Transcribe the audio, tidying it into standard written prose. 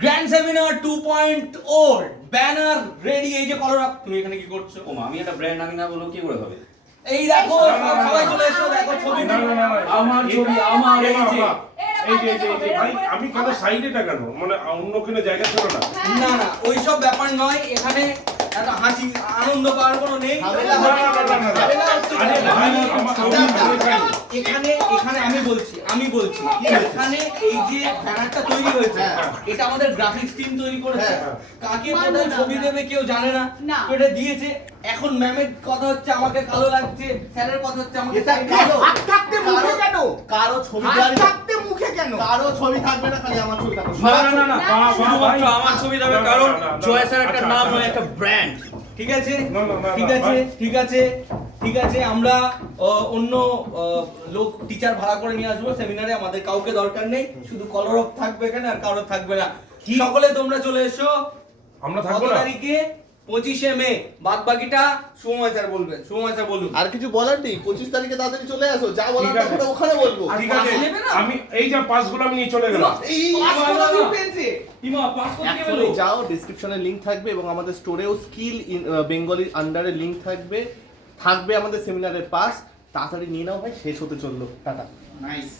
Grand seminar 2.0 banner ready. এই যে colour up, তুমি এখানে কি করছো? ও মা, আমি একটা ব্র্যান্ড আমি না বলবো কি করে হবে? এই দেখো সবাই চলে এসো, দেখো ছবি। আমার ছবি, আমার এই যে ভাই আমি কেন সাইডেটা কেন, মানে অন্য কোনো জায়গা ছিল না? না না ওইসব ব্যাপার নয়, এখানে এত হাসি আনন্দ পাওয়ার কোনো নেই। আরে ভাই আমার ছবি ভাই এখানে এখানে আমি বলছি এখানে এই যে ব্যানারটা তৈরি হয়েছে এটা আমাদের গ্রাফিক্স টিম তৈরি করেছে। কাকে কোথায় ছবি দেবে কেউ জানে না, তো এটা দিয়েছে। এখন ম্যামের কথা হচ্ছে আমাকে কালো লাগছে, স্যারের কথা হচ্ছে আমাকে এটা কালো। হাত থাকতে মুখে কেন? কারো ছবি হাত দেওয়ার থাকতে মুখে কেন? কারো ছবি থাকবে না, খালি আমার ছবি থাকবে। না শুধুমাত্র আমার ছবি দেবে, কারণ জয় স্যার একটা নাম নয়, একটা ব্র্যান্ড। ঠিক আছে না, না, না, ঠিক না, আছে ভাই। ঠিক আছে ঠিক আছে আমরা অন্য লোক টিচার ভাড়া করে নিয়ে আসবো সেমিনারে। আমাদের কাউকে দরকার নেই, শুধু কলরব থাকবে এখানে, আর কারো থাকবে না। সকলে তোমরা চলে এসো। আমরা কত থাকবো না? তারিখে? 25শে মে। বাদ বাকিটা শুভময় স্যার বলবেন। শুভময় স্যার বলুন। আর কিছু বলার নেই, 25 তারিখে তাড়াতাড়ি চলে আসো, যা বলার ঠিক আছে। কথা ওখানে বলবো। ঠিক আছে, পাস নেবে না? আমি এই যে পাসগুলো আমি নিয়ে চলে গেলাম। এই পাস না, করা না, দিন না। পেয়েছে। ইমা পাস করতে এখনই বলো। যাও, ডেসক্রিপশনে লিংক থাকবে এবং আমাদের স্টোরেও স্কিল বেঙ্গলির আন্ডারে লিংক থাকবে। থাকবে আমাদের সেমিনারের পাস, তাড়াতাড়ি নিয়ে নাও ভাই, শেষ হতে চললো। টাটা। নাইস।